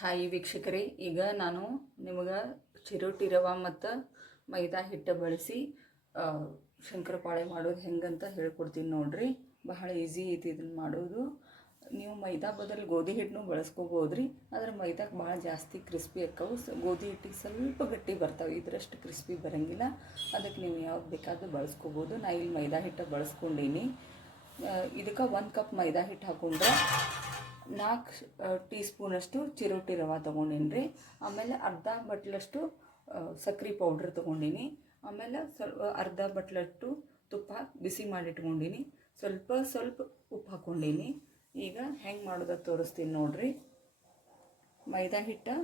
Hi ವೀಕ್ಷಕರೇ, ಈಗ ನಾನು ನಿಮಗೆ ಚಿರೋಟಿ ರವೆ ಮತ್ತು ಮೈದಾ ಹಿಟ್ಟು ಬಳಸಿ ಶಂಕರಪಾಳೆ ಮಾಡೋದು ಹೆಂಗಂತ ಹೇಳ್ಕೊಡ್ತೀನಿ ನೋಡಿರಿ. ಬಹಳ ಈಸಿ ಐತಿ ಇದನ್ನು ಮಾಡೋದು. ನೀವು ಮೈದಾ ಬದಲು ಗೋಧಿ ಹಿಟ್ಟನ್ನು ಬಳಸ್ಕೋಬೋದು ರೀ ಆದ್ರೆ ಮೈದಾಕ್ಕೆ ಭಾಳ ಜಾಸ್ತಿ ಕ್ರಿಸ್ಪಿ ಆಕ್ಕವು ಗೋಧಿ ಹಿಟ್ಟಿಗೆ ಸ್ವಲ್ಪ ಗಟ್ಟಿ ಬರ್ತಾವೆ. ಇದರಷ್ಟು ಕ್ರಿಸ್ಪಿ ಬರೋಂಗಿಲ್ಲ. ಅದಕ್ಕೆ ನೀವು ಯಾವ್ದು ಬೇಕಾದರೂ ಬಳಸ್ಕೋಬೋದು. ನಾ ಇಲ್ಲಿ ಮೈದಾ ಹಿಟ್ಟು ಬಳಸ್ಕೊಂಡೀನಿ. ಇದಕ್ಕೆ ಒಂದು ಕಪ್ ಮೈದಾ ಹಿಟ್ಟು ಹಾಕೊಂಡ್ರೆ ನಾಲ್ಕು ಟೀ ಸ್ಪೂನಷ್ಟು ಚಿರೋಟಿ ರವೆ ತೊಗೊಂಡೀನಿ ರೀ. ಆಮೇಲೆ ಅರ್ಧ ಬಟ್ಲಷ್ಟು ಸಕ್ರೆ ಪೌಡ್ರ್ ತೊಗೊಂಡೀನಿ. ಆಮೇಲೆ ಸ್ವಲ್ಪ ಅರ್ಧ ಬಟ್ಲಷ್ಟು ತುಪ್ಪ ಬಿಸಿ ಮಾಡಿಟ್ಕೊಂಡೀನಿ ಸ್ವಲ್ಪ ಸ್ವಲ್ಪ ಉಪ್ಪು ಹಾಕ್ಕೊಂಡೀನಿ ಈಗ ಹೆಂಗೆ ಮಾಡೋದ ತೋರಿಸ್ತೀನಿ ನೋಡಿರಿ. ಮೈದಾ ಹಿಟ್ಟು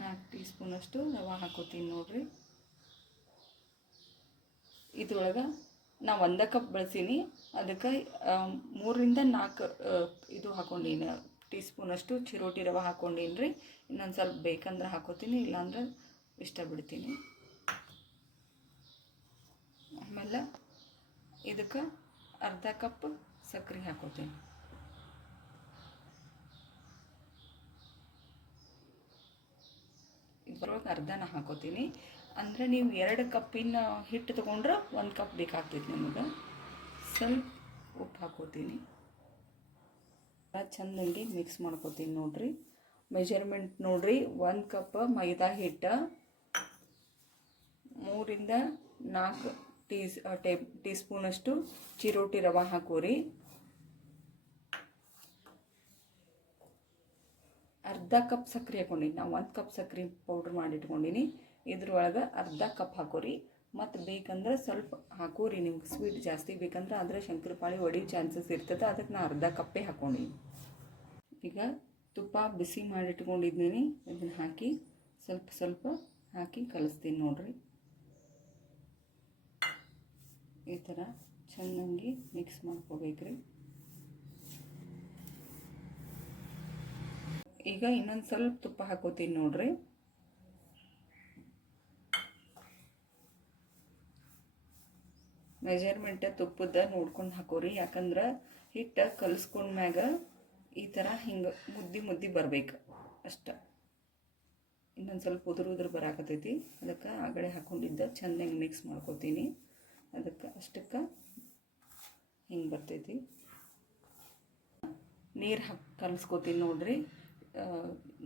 ನಾಲ್ಕು ಟೀ ಸ್ಪೂನಷ್ಟು ರವೆ ಹಾಕೋತೀನಿ ನೋಡಿರಿ. ಇದ್ರೊಳಗೆ ನಾ ಒಂದೇ ಕಪ್ ಬಳಸೀನಿ. ಅದಕ್ಕೆ ಮೂರರಿಂದ ನಾಲ್ಕು ಇದು ಹಾಕೊಂಡೀನಿ. ಟೀ ಸ್ಪೂನಷ್ಟು ಚಿರೋಟಿ ರವೆ ಹಾಕೊಂಡೀನಿ ರೀ ಇನ್ನೊಂದು ಸ್ವಲ್ಪ ಬೇಕಂದ್ರೆ ಹಾಕೋತೀನಿ, ಇಲ್ಲಾಂದ್ರೆ ಇಷ್ಟ ಬಿಡ್ತೀನಿ. ಆಮೇಲೆ ಇದಕ್ಕೆ ಅರ್ಧ ಕಪ್ ಸಕ್ಕರೆ ಹಾಕೋತೀನಿ. ಇದ್ರೊಳಗೆ ಅರ್ಧನ ಹಾಕೋತೀನಿ. ಅಂದರೆ ನೀವು ಎರಡು ಕಪ್ಪಿನ ಹಿಟ್ಟು ತೊಗೊಂಡ್ರೆ ಒಂದು ಕಪ್ ಬೇಕಾಗ್ತೈತಿ ನಿಮಗೆ. ಸ್ವಲ್ಪ ಉಪ್ಪು ಹಾಕೋತೀನಿ ಚೆಂದಂಗೆ ಮಿಕ್ಸ್ ಮಾಡ್ಕೋತೀನಿ ನೋಡಿರಿ. ಮೆಜರ್ಮೆಂಟ್ ನೋಡಿರಿ, ಒಂದು ಕಪ್ ಮೈದಾ ಹಿಟ್ಟು, ಮೂರಿಂದ ನಾಲ್ಕು ಟೀ ಟೇ ಟೀ ಸ್ಪೂನಷ್ಟು ಚಿರೋಟಿ ರವೆ ಹಾಕೋರಿ. ಅರ್ಧ ಕಪ್ ಸಕ್ಕರೆ ಹಾಕೊಂಡೀನಿ. ನಾವು ಒಂದು ಕಪ್ ಸಕ್ಕರೆ ಪೌಡ್ರ್ ಮಾಡಿಟ್ಕೊಂಡೀನಿ. ಇದ್ರೊಳಗೆ ಅರ್ಧ ಕಪ್ ಹಾಕೋರಿ. ಮತ್ತು ಬೇಕಂದ್ರೆ ಸ್ವಲ್ಪ ಹಾಕೋರಿ ನಿಮ್ಗೆ ಸ್ವೀಟ್ ಜಾಸ್ತಿ ಬೇಕಂದ್ರೆ ಆದರೆ ಶಂಕರಪಾಳಿ ಒಡಿ ಚಾನ್ಸಸ್ ಇರ್ತದೆ. ಅದಕ್ಕೆ ನಾನು ಅರ್ಧ ಕಪ್ಪೇ ಹಾಕೊಂಡೀನಿ ಈಗ ತುಪ್ಪ ಬಿಸಿ ಮಾಡಿಟ್ಕೊಂಡಿದ್ದೀನಿ ಇದನ್ನು ಹಾಕಿ ಸ್ವಲ್ಪ ಸ್ವಲ್ಪ ಹಾಕಿ ಕಲಿಸ್ತೀನಿ ನೋಡ್ರಿ. ಈ ಥರ ಚೆನ್ನಾಗಿ ಮಿಕ್ಸ್ ಮಾಡ್ಕೋಬೇಕ್ರಿ. ಈಗ ಇನ್ನೊಂದು ಸ್ವಲ್ಪ ತುಪ್ಪ ಹಾಕೋತೀನಿ ನೋಡ್ರಿ. ಮೆಜರ್ಮೆಂಟ್ ತುಪ್ಪದ ನೋಡ್ಕೊಂಡು ಹಾಕೋರಿ. ಯಾಕಂದ್ರೆ ಹಿಟ್ಟು ಕಲಿಸ್ಕೊಂಡ್ಮ್ಯಾಗ ಈ ಥರ ಹಿಂಗೆ ಮುದ್ದಿ ಮುದ್ದಿ ಬರ್ಬೇಕು. ಅಷ್ಟ. ಇನ್ನೊಂದು ಸ್ವಲ್ಪ ಉದುರು ಉದುರು ಬರಾಕತ್ತೈತಿ. ಅದಕ್ಕೆ ಆಗಡೆ ಹಾಕೊಂಡಿದ್ದ ಚೆಂದಂಗೆ ಮಿಕ್ಸ್ ಮಾಡ್ಕೋತೀನಿ. ಅದಕ್ಕೆ ಅಷ್ಟಕ್ಕೆ ಹಿಂಗೆ ಬರ್ತೈತಿ. ನೀರು ಹಾಕಿ ಕಲಿಸ್ಕೋತೀನಿ ನೋಡ್ರಿ.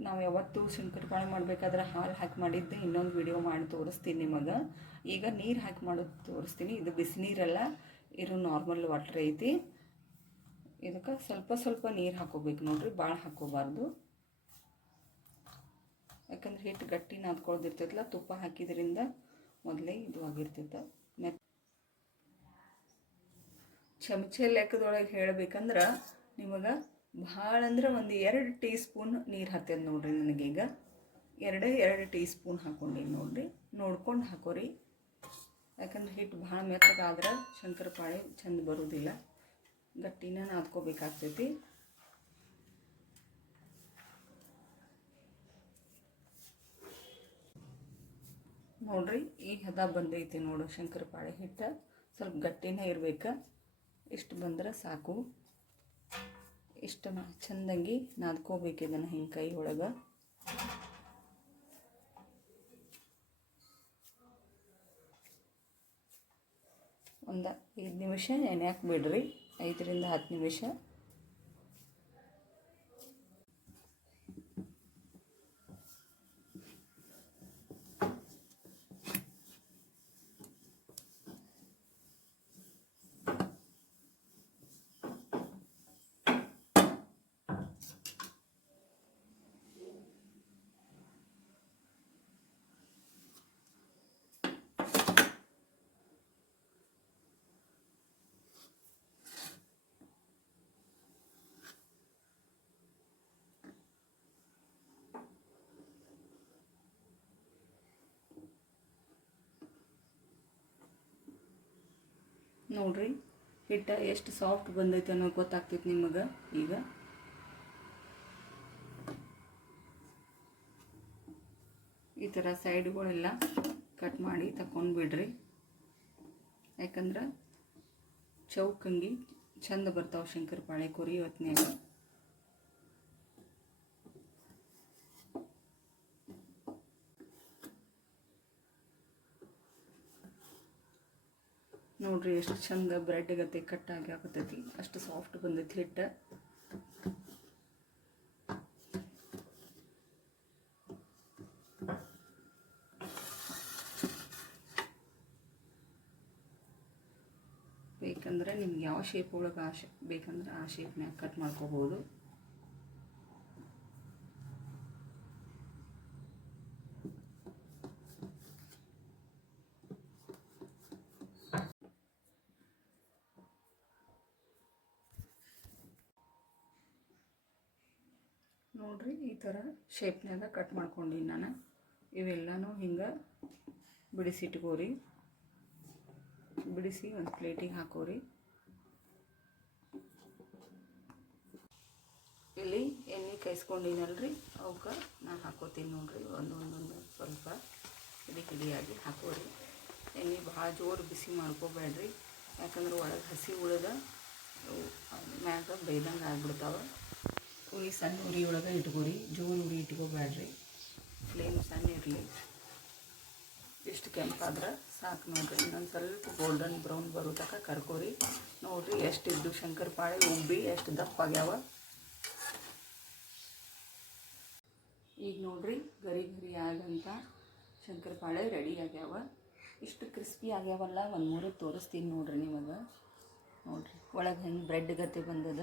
ನಾವು ಯಾವತ್ತೂ ಶಂಕರಪಾಳೆ ಮಾಡಬೇಕಾದ್ರೆ ಹಾಲು ಹಾಕಿ ಮಾಡಿದ್ದೆ ಇನ್ನೊಂದು ವಿಡಿಯೋ ಮಾಡಿ ತೋರಿಸ್ತೀನಿ ನಿಮಗೆ. ಈಗ ನೀರು ಹಾಕಿ ಮಾಡೋದು ತೋರಿಸ್ತೀನಿ. ಇದು ಬಿಸಿ ಬಿಸಿನೀರಲ್ಲ ಇರೋ ನಾರ್ಮಲ್ ವಾಟ್ರ್ ಐತಿ. ಇದಕ್ಕೆ ಸ್ವಲ್ಪ ಸ್ವಲ್ಪ ನೀರು ಹಾಕೋಬೇಕು ನೋಡ್ರಿ ಭಾಳ ಹಾಕೋಬಾರ್ದು. ಯಾಕಂದ್ರೆ ಹಿಟ್ಟು ಗಟ್ಟಿ ನಾದ್ಕೊಳ್ದಿರ್ತೈತಲ್ಲ ತುಪ್ಪ ಹಾಕಿದ್ರಿಂದ ಮೊದಲೇ ಇದು ಆಗಿರ್ತೈತೆ. ಮೆತ್ ಚಮಚ ಲೆಕ್ಕದೊಳಗೆ ಹೇಳ್ಬೇಕಂದ್ರೆ ನಿಮಗೆ ಭಾಳ ಅಂದ್ರೆ ಒಂದು ಎರಡು ಟೀ ಸ್ಪೂನ್ ನೀರು ಹತ್ತದ ನೋಡ್ರಿ ನನಗೀಗ ಎರಡೇ ಎರಡು ಟೀ ಸ್ಪೂನ್ ಹಾಕೊಂಡೀನಿ ನೋಡ್ರಿ. ನೋಡ್ಕೊಂಡು ಹಾಕೋರಿ. ಯಾಕಂದ್ರೆ ಹಿಟ್ಟು ಭಾಳ ಮೆತ್ತಗಾದ್ರೆ ಶಂಕರಪಾಳೆ ಚಂದ ಬರುವುದಿಲ್ಲ ಗಟ್ಟಿನ ನಾದ್ಕೋಬೇಕಾಗ್ತೈತಿ. ನೋಡ್ರಿ, ಈ ಹದ ಬಂದೈತಿ ನೋಡು ಶಂಕರಪಾಳೆ ಹಿಟ್ಟು. ಸ್ವಲ್ಪ ಗಟ್ಟಿನೇ ಇರ್ಬೇಕು. ಇಷ್ಟು ಬಂದ್ರೆ ಸಾಕು. ಇಷ್ಟು ಚೆಂದಂಗಿ ನಾದ್ಕೋಬೇಕು ಇದನ್ನು ಹಿಂಗೆ ಕೈ ಒಳಗೆ. ಒಂದು ಐದು ನಿಮಿಷ ನೆನೆ ಹಾಕ್ಬಿಡ್ರಿ. ಐದರಿಂದ ಹತ್ತು ನಿಮಿಷ. ನೋಡ್ರಿ, ಹಿಟ್ಟ ಎಷ್ಟು ಸಾಫ್ಟ್ ಬಂದೈತೆ ಅನ್ನೋ ಗೊತ್ತಾಗ್ತೈತೆ ನಿಮಗೆ. ಈಗ ಈ ಥರ ಸೈಡ್ಗಳೆಲ್ಲ ಕಟ್ ಮಾಡಿ ತಕೊಂಡು ಬಿಡ್ರಿ. ಯಾಕಂದ್ರೆ ಚೌಕಂಗಿ ಚಂದ ಬರ್ತಾವೆ ಶಂಕರಪಾಳೆ ಕೊರಿ ಹೊತ್ನ್ಯಾಗ. ನೋಡ್ರಿ ಎಷ್ಟು ಚಂದ ಬ್ರೆಡ್ ಗತೆ ಕಟ್ಟಾಗಿ ಆಗತೈತಿ ಅಷ್ಟು ಸಾಫ್ಟ್ ಬಂದೈತಿ ಹಿಟ್ಟು. ಬೇಕಂದ್ರೆ ನಿಮ್ಗೆ ಯಾವ ಶೇಪ್ ಒಳಗೆ ಆ ಶೇಪ್ ಬೇಕಂದ್ರೆ ಆ ಶೇಪ್ನ್ಯಾಗ ಕಟ್ ಮಾಡ್ಕೋಬೋದು. ನೋಡ್ರಿ ಈ ಥರ ಶೇಪ್ನಾಗ ಕಟ್ ಮಾಡ್ಕೊಂಡೀನಿ ನಾನು. ಇವೆಲ್ಲನೂ ಹಿಂಗೆ ಬಿಡಿಸಿಟ್ಕೋರಿ ಬಿಡಿಸಿ ಒಂದು ಪ್ಲೇಟಿಗೆ ಹಾಕೋರಿ. ಇಲ್ಲಿ ಎಣ್ಣೆ ಕಾಯಿಸ್ಕೊಂಡಿನಲ್ರಿ. ಅವಕ್ಕೆ ನಾನು ಹಾಕೋತೀನಿ ನೋಡ್ರಿ. ಒಂದೊಂದೊಂದು ಸ್ವಲ್ಪ ಇಡಿ ಹಿಡಿಯಾಗಿ ಹಾಕೋರಿ. ಎಣ್ಣೆ ಭಾಳ ಜೋರು ಬಿಸಿ ಮಾಡ್ಕೋಬೇಡ್ರಿ. ಯಾಕಂದ್ರೆ ಒಳಗೆ ಹಸಿ ಉಳಿದ ಮ್ಯಾಗ ಬೇಯ್ದಂಗೆ ಆಗ್ಬಿಡ್ತಾವೆ. ಉರಿ ಸಣ್ಣ ಉರಿ ಒಳಗೆ ಇಟ್ಕೋರಿ. ಜೋರು ಉರಿ ಇಟ್ಕೋಬೇಡ್ರಿ. ಫ್ಲೇಮ್ ಸಣ್ಣ ಇರಲಿ. ಎಷ್ಟು ಕೆಂಪಾದ್ರೆ ಸಾಕು ನೋಡ್ರಿ. ಇನ್ನೊಂದು ಸ್ವಲ್ಪ ಗೋಲ್ಡನ್ ಬ್ರೌನ್ ಬರೋ ತನಕ ಕರ್ಕೋರಿ. ನೋಡ್ರಿ ಎಷ್ಟು ಇದ್ದು ಶಂಕರಪಾಳೆ ಉಬ್ಬಿ ಎಷ್ಟು ದಪ್ಪ ಆಗ್ಯಾವ. ಈಗ ನೋಡ್ರಿ ಗರಿ ಗರಿ ಆಗಂತ ಶಂಕರಪಾಳೆ ರೆಡಿ ಆಗ್ಯಾವ. ಇಷ್ಟು ಕ್ರಿಸ್ಪಿ ಆಗ್ಯಾವಲ್ಲ, ಒಂದು ಮೂರು ತೋರಿಸ್ತೀನಿ ನೋಡ್ರಿ ನಿಮಗೆ. ನೋಡ್ರಿ, ಒಳಗೆ ಹೆಂಗೆ ಬ್ರೆಡ್ ಗತೆ ಬಂದದ.